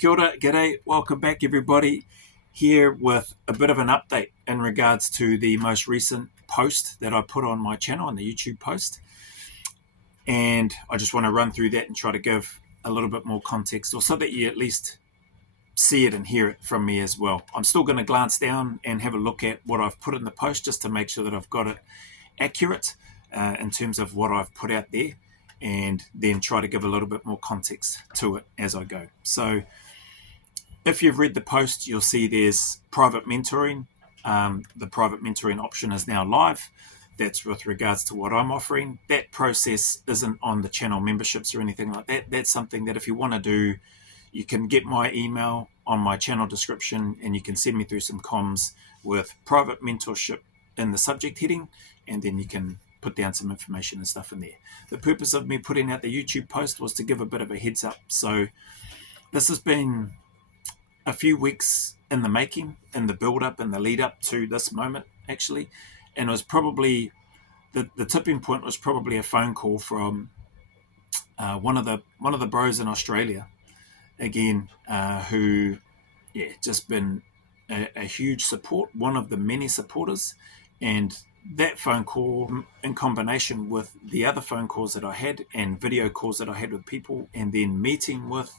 Kia ora, g'day, welcome back everybody. Here with a bit of an update in regards to the most recent post that I put on my channel, on the YouTube post. And I just want to run through that and try to give a little bit more context, or so that you at least see it and hear it from me as well. I'm still going to glance down and have a look at what I've put in the post just to make sure that I've got it accurate in terms of what I've put out there, and then try to give a little bit more context to it as I go. So if you've read the post, you'll see there's private mentoring. The private mentoring option is now live. That's with regards to what I'm offering. That process isn't on the channel memberships or anything like that. That's something that if you want to do, you can get my email on my channel description and you can send me through some comms with private mentorship in the subject heading, and then you can put down some information and stuff in there. The purpose of me putting out the YouTube post was to give a bit of a heads up. So this has been a few weeks in the making, in the build up and the lead up to this moment actually, and it was probably the tipping point was probably a phone call from one of the bros in Australia again, who just been a huge support, one of the many supporters. And that phone call, in combination with the other phone calls that I had and video calls that I had with people, and then meeting with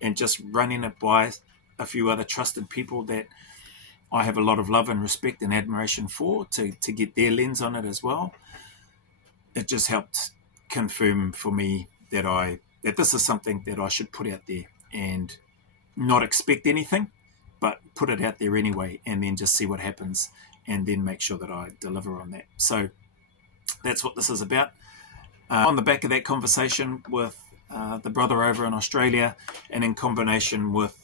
and just running it by a few other trusted people that I have a lot of love and respect and admiration for, to get their lens on it as well. It just helped confirm for me that this is something that I should put out there and not expect anything, but put it out there anyway, and then just see what happens, and then make sure that I deliver on that. So that's what this is about. On the back of that conversation with the brother over in Australia, and in combination with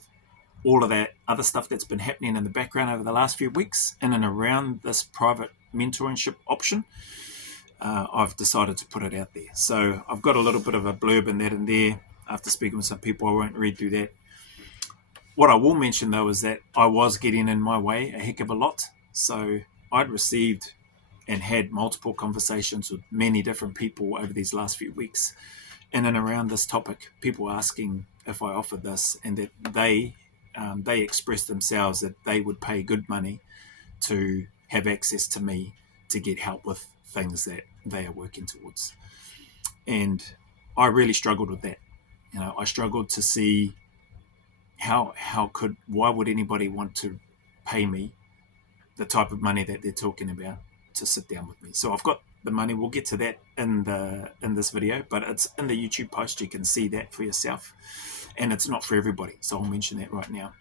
all of that other stuff that's been happening in the background over the last few weeks in and around this private mentorship option, I've decided to put it out there. So I've got a little bit of a blurb in that in there. After speaking with some people, I won't read through that. What I will mention though is that I was getting in my way a heck of a lot. So I'd received and had multiple conversations with many different people over these last few weeks in and around this topic, people asking if I offered this, and that they expressed themselves that they would pay good money to have access to me to get help with things that they are working towards. And I really struggled with that. I struggled to see why would anybody want to pay me the type of money that they're talking about to sit down with me. So I've got the money. We'll get to that in this video, but it's in the YouTube post. You can see that for yourself, and it's not for everybody. So I'll mention that right now.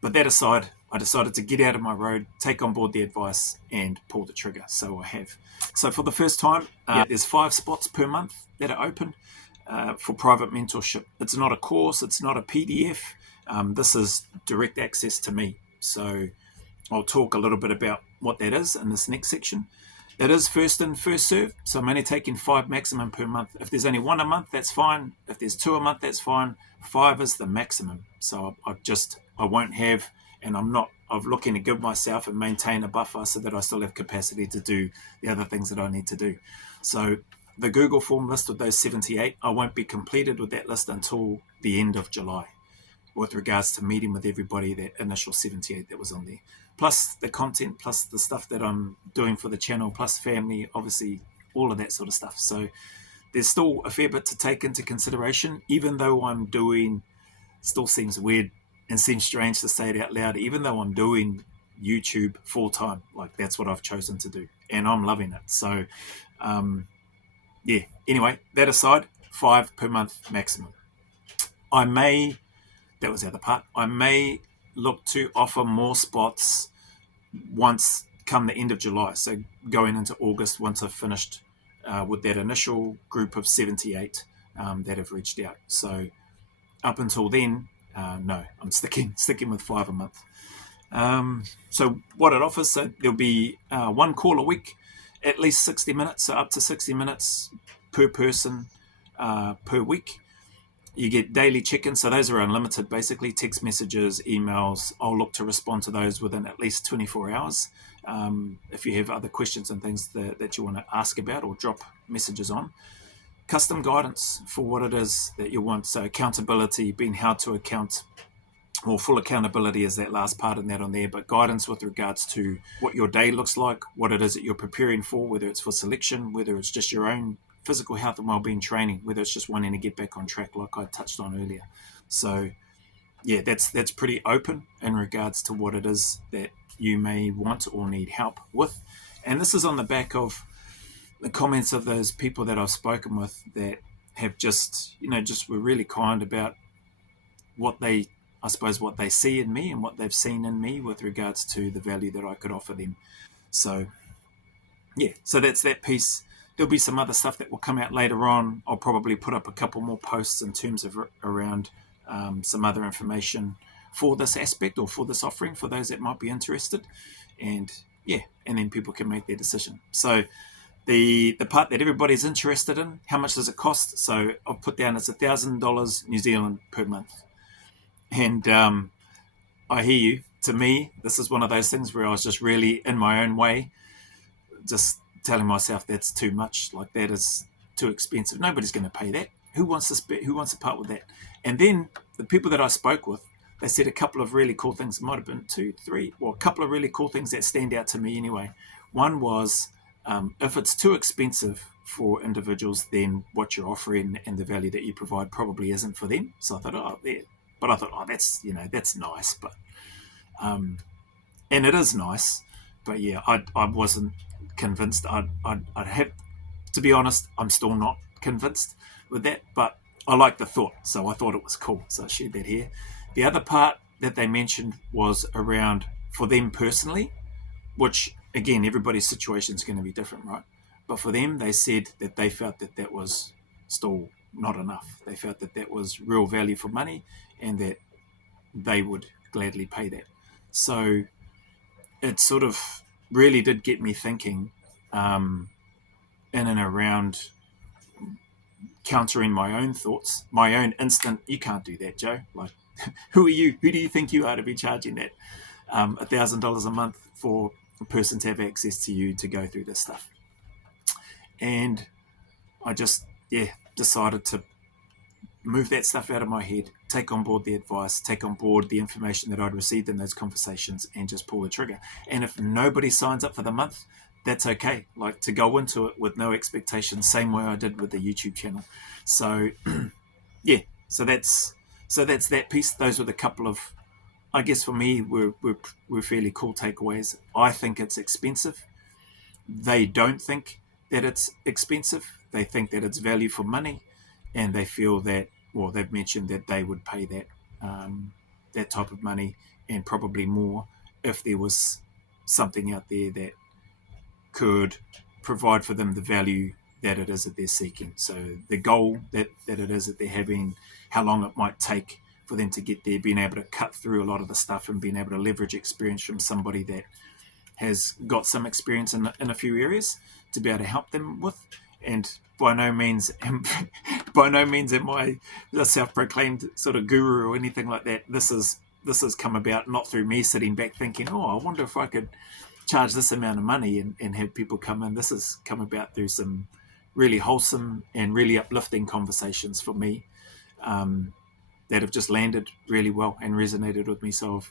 But that aside, I decided to get out of my road, take on board the advice, and pull the trigger. So I have. So for the first time, there's 5 spots per month that are open for private mentorship. It's not a course. It's not a PDF. This is direct access to me. So I'll talk a little bit about what that is in this next section. It is first in, first served. So I'm only taking 5 maximum per month. If there's only 1 a month, that's fine. If there's 2 a month, that's fine. 5 is the maximum. So I won't have, and I'm looking to give myself and maintain a buffer so that I still have capacity to do the other things that I need to do. So the Google form list with those 78, I won't be completed with that list until the end of July, with regards to meeting with everybody, that initial 78 that was on there, plus the content, plus the stuff that I'm doing for the channel, plus family, obviously, all of that sort of stuff. So there's still a fair bit to take into consideration, even though I'm doing, still seems weird and seems strange to say it out loud, even though I'm doing YouTube full time, like that's what I've chosen to do, and I'm loving it. So anyway, that aside, 5 per month maximum. That was the other part. I may look to offer more spots once come the end of July. So going into August, once I've finished with that initial group of 78 that have reached out. So up until then, no, I'm sticking with 5 a month. So what it offers, so there'll be 1 call a week, at least 60 minutes, so up to 60 minutes per person per week. You get daily check-ins, so those are unlimited, basically, text messages, emails. I'll look to respond to those within at least 24 hours. If you have other questions and things that you want to ask about or drop messages on. Custom guidance for what it is that you want. So accountability, being how to account Well, full accountability is that last part in that on there, but guidance with regards to what your day looks like, what it is that you're preparing for, whether it's for selection, whether it's just your own physical health and well-being training, whether it's just wanting to get back on track like I touched on earlier. So yeah, that's pretty open in regards to what it is that you may want or need help with. And this is on the back of the comments of those people that I've spoken with that have just were really kind about what they see in me and what they've seen in me with regards to the value that I could offer them. So yeah, so that's that piece. There'll be some other stuff that will come out later on. I'll probably put up a couple more posts in terms of around some other information for this aspect or for this offering for those that might be interested. And yeah, and then people can make their decision. So the part that everybody's interested in, how much does it cost? So I've put down it's $1,000 New Zealand per month. And I hear you. To me, this is one of those things where I was just really in my own way, just telling myself that's too much. Like, that is too expensive. Nobody's going to pay that. Who wants to part with that? And then the people that I spoke with, they said a couple of really cool things. It might have been two, three, well, a couple of really cool things that stand out to me anyway. One was if it's too expensive for individuals, then what you're offering and the value that you provide probably isn't for them. So I thought, that's nice, but and it is nice, but yeah, I wasn't convinced. I'd have to be honest. I'm still not convinced with that, but I like the thought, so I thought it was cool. So I shared that here. The other part that they mentioned was around for them personally, which again, everybody's situation is going to be different, right? But for them, they said that they felt that that was still not enough. They felt that that was real value for money and that they would gladly pay that. So it sort of really did get me thinking in and around countering my own thoughts, my own instant, you can't do that, Joe. Like, who are you? Who do you think you are to be charging that $1,000 a month for a person to have access to you to go through this stuff? And I just, decided to move that stuff out of my head, take on board the advice, take on board the information that I'd received in those conversations, and just pull the trigger. And if nobody signs up for the month, that's okay. Like, to go into it with no expectations, same way I did with the YouTube channel. So yeah, so that's that piece. Those were the couple of, I guess for me, were fairly cool takeaways. I think it's expensive. They don't think that it's expensive. They think that it's value for money, and they feel that, well, they've mentioned that they would pay that that type of money and probably more if there was something out there that could provide for them the value that it is that they're seeking. So the goal that it is that they're having, how long it might take for them to get there, being able to cut through a lot of the stuff and being able to leverage experience from somebody that has got some experience in a few areas to be able to help them with. And by no means am I a self-proclaimed sort of guru or anything like that. This has come about not through me sitting back thinking, I wonder if I could charge this amount of money and have people come in. This has come about through some really wholesome and really uplifting conversations for me that have just landed really well and resonated with me. So I've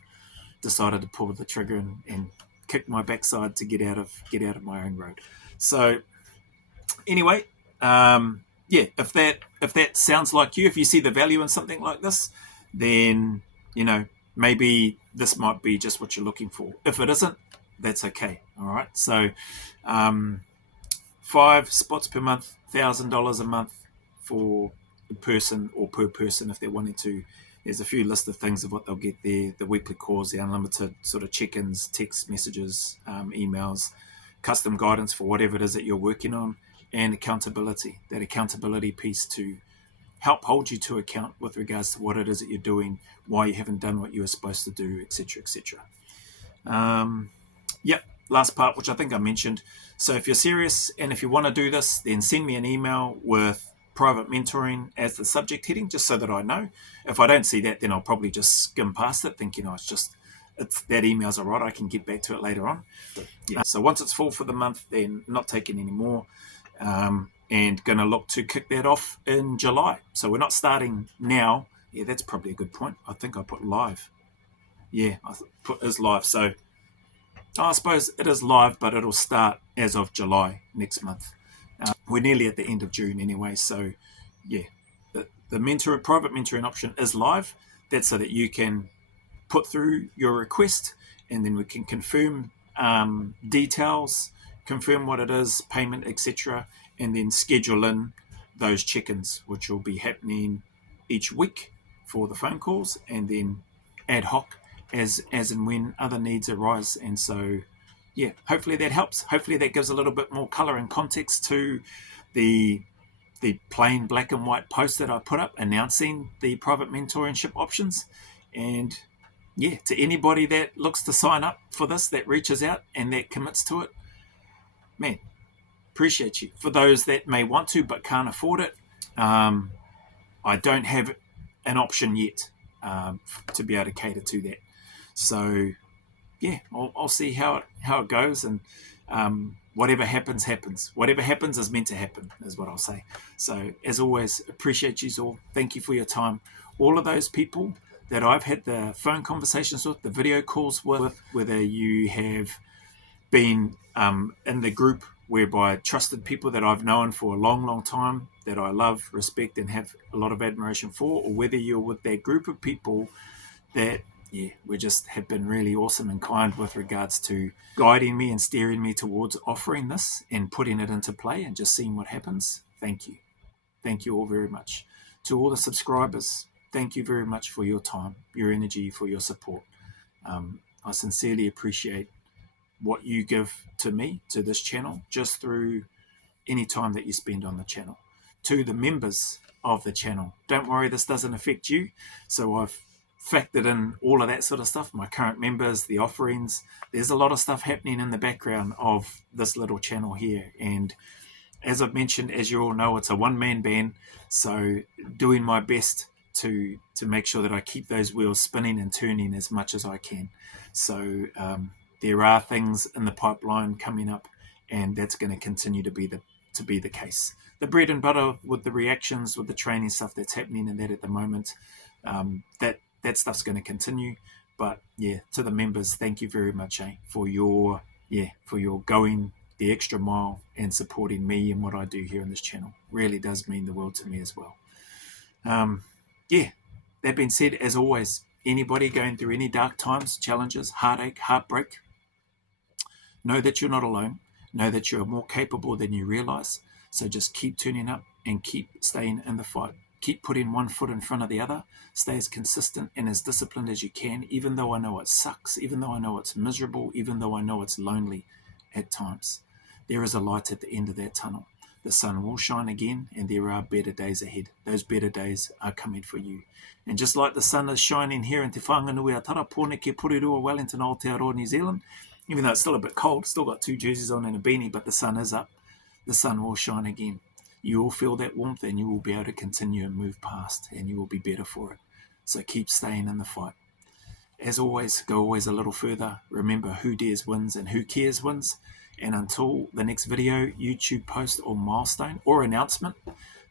decided to pull the trigger and kick my backside to get out of my own road. So anyway, if that sounds like you, if you see the value in something like this, then maybe this might be just what you're looking for. If it isn't, that's okay. All right. So 5 spots per month, $1,000 a month for a person or per person if they're wanting to. There's a few list of things of what they'll get there: the weekly calls, the unlimited sort of check-ins, text messages, emails, custom guidance for whatever it is that you're working on, and accountability. That accountability piece to help hold you to account with regards to what it is that you're doing, why you haven't done what you were supposed to do, etc., etc. Last part, which I think I mentioned. So if you're serious and if you want to do this, then send me an email with private mentoring as the subject heading, just so that I know. If I don't see that, then I'll probably just skim past it, thinking, it's that email's all right, I can get back to it later on. So once it's full for the month, then not taking any more, and going to look to kick that off in July. So we're not starting now. Yeah, that's probably a good point. I think I put live. Yeah, I put is live. So I suppose it is live, but it'll start as of July next month. We're nearly at the end of June anyway, so yeah, the private mentoring option is live. That's so that you can put through your request, and then we can confirm details, confirm what it is, payment, etc., and then schedule in those check-ins, which will be happening each week for the phone calls, and then ad hoc as and when other needs arise. And so, yeah, hopefully that helps. Hopefully that gives a little bit more color and context to the plain black and white post that I put up announcing the private mentorship options. And yeah, to anybody that looks to sign up for this, that reaches out and that commits to it, man, appreciate you. For those that may want to but can't afford it, I don't have an option yet to be able to cater to that. So yeah, I'll see how it goes, and whatever happens, happens. Whatever happens is meant to happen, is what I'll say. So as always, appreciate you all. Thank you for your time. All of those people that I've had the phone conversations with, the video calls with, whether you have been in the group whereby trusted people that I've known for a long, long time, that I love, respect, and have a lot of admiration for, or whether you're with that group of people that, yeah, we just have been really awesome and kind with regards to guiding me and steering me towards offering this and putting it into play and just seeing what happens. Thank you. Thank you all very much. To all the subscribers, thank you very much for your time, your energy, for your support. I sincerely appreciate what you give to me, to this channel, just through any time that you spend on the channel. To the members of the channel, don't worry, this doesn't affect you. So I've factored in all of that sort of stuff, my current members, the offerings. There's a lot of stuff happening in the background of this little channel here. And as I've mentioned, as you all know, it's a one-man band. So doing my best to make sure that I keep those wheels spinning and turning as much as I can. So there are things in the pipeline coming up, and that's going to continue to be the case. The bread and butter with the reactions, with the training stuff that's happening and that at the moment, that stuff's going to continue. But yeah, to the members, thank you very much for your going the extra mile and supporting me and what I do here on this channel. Really does mean the world to me as well. That being said, as always, anybody going through any dark times, challenges, heartache, heartbreak, know that you're not alone. Know that you're more capable than you realize. So just keep tuning up and keep staying in the fight. Keep putting one foot in front of the other. Stay as consistent and as disciplined as you can, even though I know it sucks, even though I know it's miserable, even though I know it's lonely at times. There is a light at the end of that tunnel. The sun will shine again, and there are better days ahead. Those better days are coming for you. And just like the sun is shining here in Te Whanganui a Tarapone ke Purirua, Wellington, Aotearoa, New Zealand, even though it's still a bit cold, still got 2 jerseys on and a beanie, but the sun is up. The sun will shine again. You will feel that warmth, and you will be able to continue and move past, and you will be better for it. So keep staying in the fight. As always, go always a little further. Remember, who dares wins and who cares wins. And until the next video, YouTube post or milestone or announcement,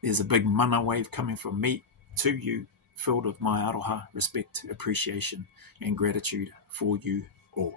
there's a big mana wave coming from me to you, filled with my aroha, respect, appreciation, and gratitude for you all.